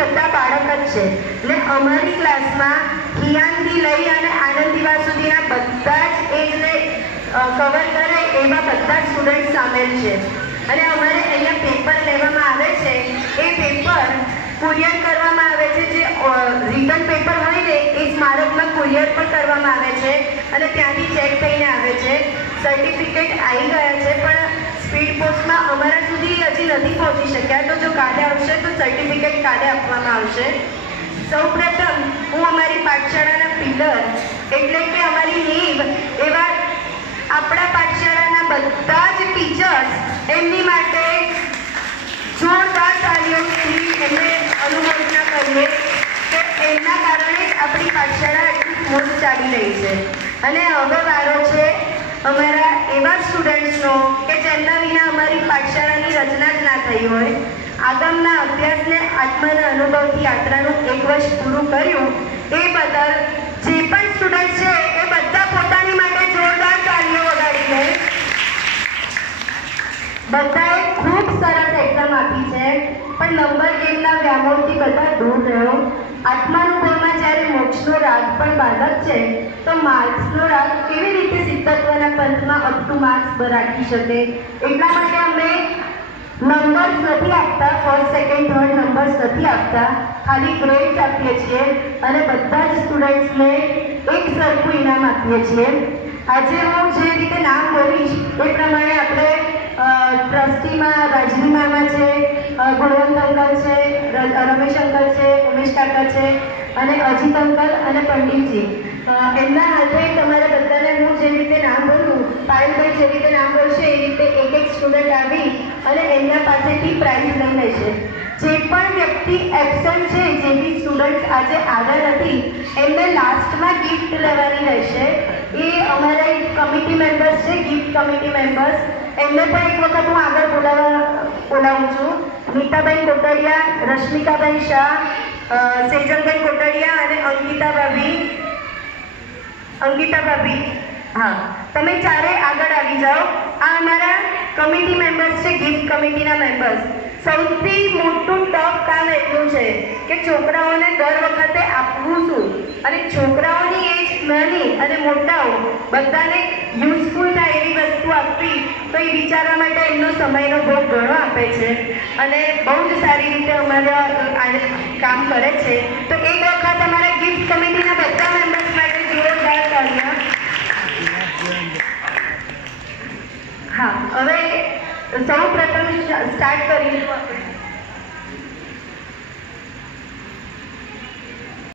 બધા બાળક જ છે એટલે અમારી ક્લાસમાં હિયાનથી લઈ અને આનંદીવા સુધીના બધા જ એજને કવર કરે એવા બધા સ્ટુડન્ટ સામેલ છે અને અમારે અહીંયા પેપર લેવામાં આવે છે એ પેપર કુરિયર કરવામાં આવે છે જે રિટર્ન પેપર હોય ને એ સ્મારકમાં કુરિયર પણ કરવામાં આવે છે અને ત્યાંથી ચેક થઈને આવે છે સર્ટિફિકેટ આવી ગયા છે પણ સ્પીડ પોસ્ટમાં અમારા સુધી હજી નથી પહોંચી શક્યા તો જો કાલે આવશે તો સર્ટિફિકેટ કાલે આપવામાં આવશે સૌપ્રથમ હું અમારી પાઠશાળાના પિલર એટલે કે અમારી નીવ એવા આપણા પાઠશાળાના બધા જ ટીચર્સ એમની માટે જોરદાર તાળીઓથી એમને અનુમોદના કરીએ કે એમના કારણે જ આપણી પાઠશાળા એટલી સ્મૂથ ચાલી રહી છે અને હવે વારો છે અમારા એવા સ્ટુડન્ટ્સનો કે જેમના વિના અમારી પાઠશાળાની રચના જ ના થઈ હોય આગમના અભ્યાસને આત્માના અનુભવથી યાત્રાનું 1 વર્ષ પૂરું કર્યું એ બદલ જે પણ સ્ટુડન્ટ છે એ બધા પોતાની માટે જોરદાર તાળીઓ વગાડી લે બધાએ ખૂબ સરસ એક્ઝામ આપી છે પણ નંબર ગેમના વ્યામોહથી બધા દૂર રહ્યો આત્માનુભવમાં જ્યારે મોક્ષનો રાગ પણ બાધક છે તો માર્ક્સનો રાગ કેવી રીતે સિદ્ધત્વના પંથમાં અપ ટુ માર્ક્સ રાખી શકે એટલા માટે અમે નંબર્સ નથી આપતા ફર્સ્ટ સેકન્ડ થર્ડ નંબર્સ નથી આપતા ખાલી ગ્રેડ્સ આપીએ છીએ અને બધા જ સ્ટુડન્ટ્સને એક સરખું ઇનામ આપીએ છીએ આજે હું જે રીતે નામ બોલીશ એ પ્રમાણે આપણે ટ્રસ્ટીમાં રજની મામા છે ગુણવંત અંકલ છે રમેશ અંકલ છે ઉમેશ કાકા છે અને અજીત અંકલ અને પંડિતજી એમના હાથે તમારે બધાને હું જે રીતે નામ બોલું પાયલભાઈ જે રીતે નામ બોલશે એ રીતે એક સ્ટુડન્ટ આવી અને એમના પાસેથી પ્રાઇઝ લઈ લેશે જે પણ વ્યક્તિ એબસન્ટ છે જે બી સ્ટુડન્ટ આજે આગળ નથી એમને લાસ્ટમાં ગિફ્ટ લેવાની રહેશે એ અમારા કમિટી મેમ્બર્સ છે ગિફ્ટ કમિટી મેમ્બર્સ એમને પણ એક વખત હું આગળ બોલાવું છું નીતાબેન કોટડિયા રશ્મિકાબેન શાહ સેજલબેન કોટડિયા અને અંકિતા ભાભી હા તમે ચારે આગળ આવી જાઓ આ અમારા કમિટી મેમ્બર્સ છે ગિફ્ટ કમિટીના મેમ્બર્સ સૌથી મોટું ટફ કામ એટલું છે કે છોકરાઓને દર વખતે આપવું શું અને છોકરાઓની એજ નાની અને મોટાઓ બધાને યુઝફુલ થાય એવી વસ્તુ આપવી તો એ વિચારવા માટે એમનો સમયનો ભોગ ઘણો આપે છે અને બહુ જ સારી રીતે અમારા કામ કરે છે તો એક વખત અમારા ગિફ્ટ કમિટીના બધા મેમ્બર્સ માટે જોરદાર તાળીઓ હા હવે સૌ પ્રથમ સ્ટાર્ટ કરીશું આપણે